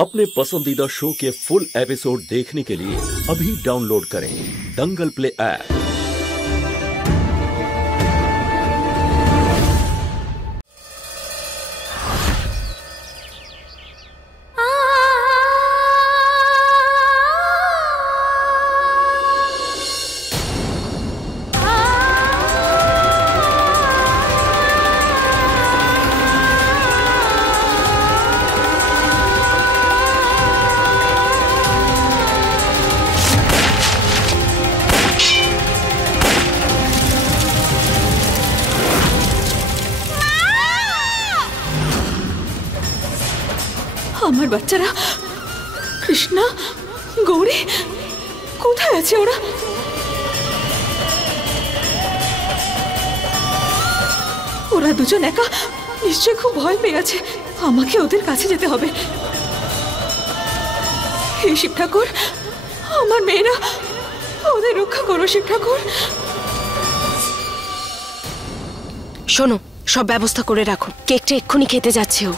अपने पसंदीदा शो के फुल एपिसोड देखने के लिए अभी डाउनलोड करें दंगल प्ले ऐप। আমার বাচ্চারা কৃষ্ণা গৌরী কোথায় আছে ওরা? ওরা দুজন একা নিশ্চয়ই খুব ভয় পেয়ে আছে। আমাকে ওদের কাছে যেতে হবে। হে শিব ঠাকুর, আমার মেয়েরা, ওদের রক্ষা করো শিব ঠাকুর। শোনো, সব ব্যবস্থা করে রাখো, কেকটা এক্ষুনি খেতে যাচ্ছে ও।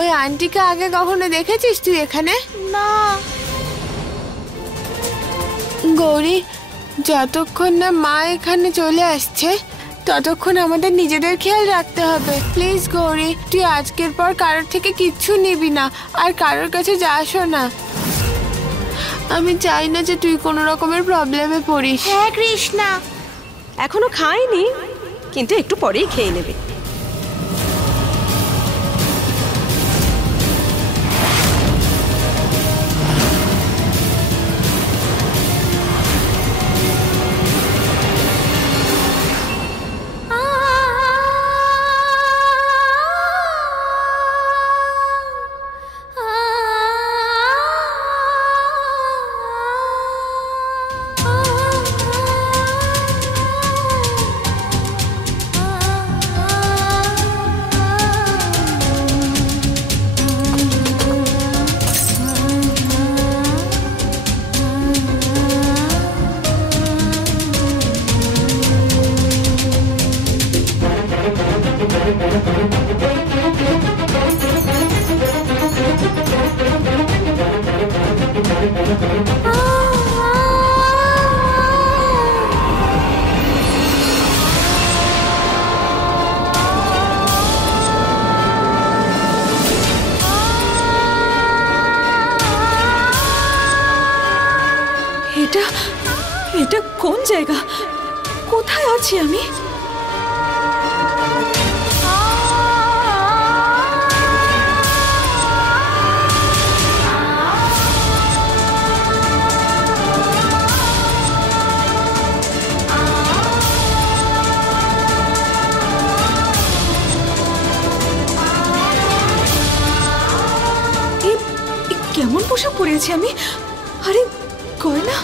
ওই আন্টিকে আগে কখনো দেখেছিস তুই এখানে? না গৌরী, যতক্ষণ না মা এখানে চলে আসছে ততক্ষণ আমাদের নিজেদের খেয়াল রাখতে হবে। প্লিজ গৌরী, তুই আজকের পর কারোর থেকে কিচ্ছু নিবি না আর কারোর কাছে যাসও না। আমি চাই না যে তুই কোনো রকমের প্রবলেমে পড়িস। হ্যাঁ কৃষ্ণা, এখনো খাইনি কিন্তু একটু পরেই খেয়ে নেবে। এটা কোন জায়গা? কোথায় আছি আমি? কেমন পোশাক পরেছি আমি? আরে গয়না,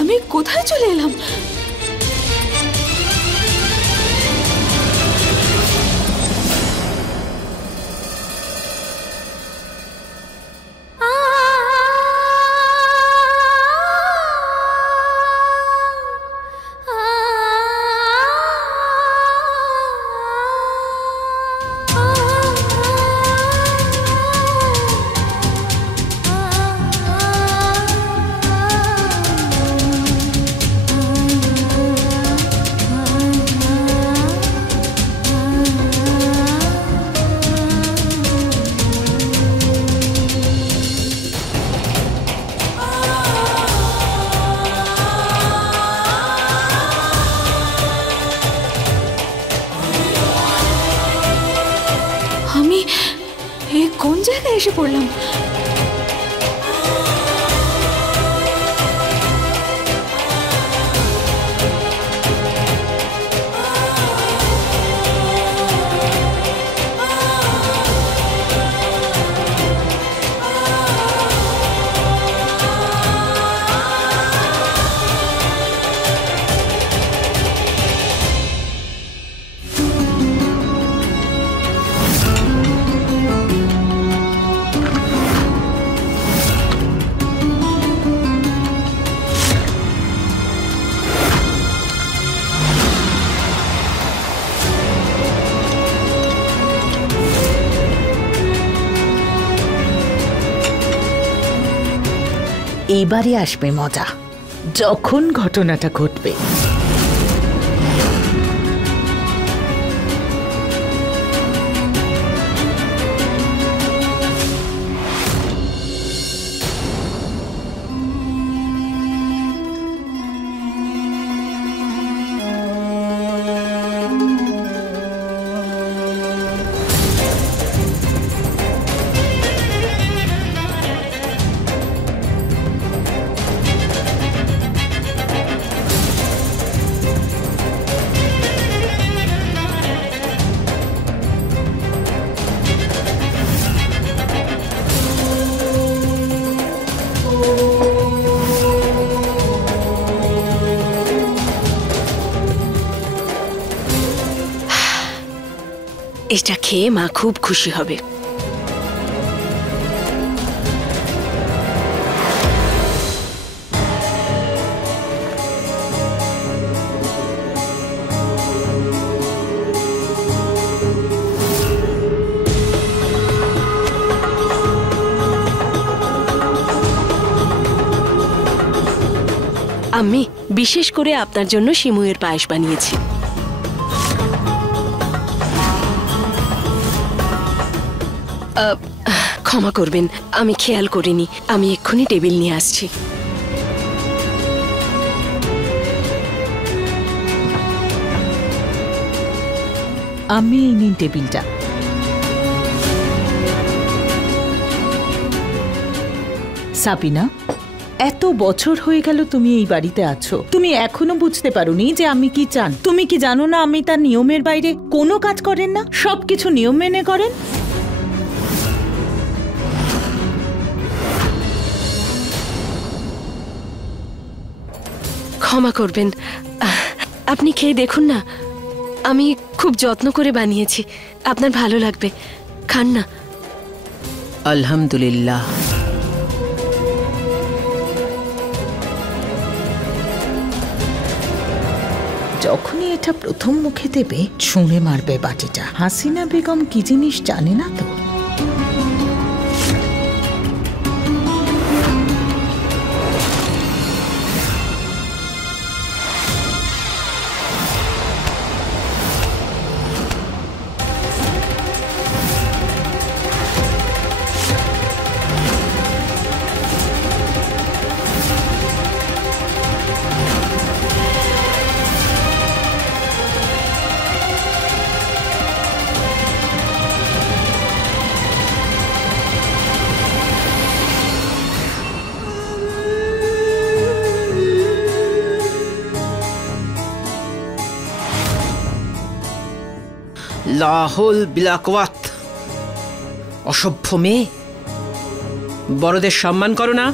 আমি কোথায় চলে এলাম? কোন জায়গায় এসে পড়লাম? এইবারে আসবে মজা, যখন ঘটনাটা ঘটবে। এটা খেয়ে মা খুব খুশি হবে। আমি বিশেষ করে আপনার জন্য শিমুয়ের পায়েস বানিয়েছি। ক্ষমা করবেন, আমি খেয়াল করিনি। আমি এক্ষুনি টেবিল নিয়ে আসছি। আমি এই নিন টেবিলটা। সাবিনা, এত বছর হয়ে গেল তুমি এই বাড়িতে আছো, তুমি এখনো বুঝতে পারোনি যে আমি কি চান? তুমি কি জানো না আমি তার নিয়মের বাইরে কোনো কাজ করেন না, সবকিছু নিয়ম মেনে করেন? ক্ষমা করবেন, আপনি খেয়ে দেখুন না। আমি খুব যত্ন করে বানিয়েছি, আপনার ভালো লাগবে। খান না। আলহামদুলিল্লাহ। যখনই এটা প্রথম মুখে দেবে ছুঁড়ে মারবে বাটিটা। হাসিনা বেগম কি জিনিস জানে না তো? লাহুল বিলাকওয়াত, অসভ্য মেয়ে, বড়দের সম্মান করো না।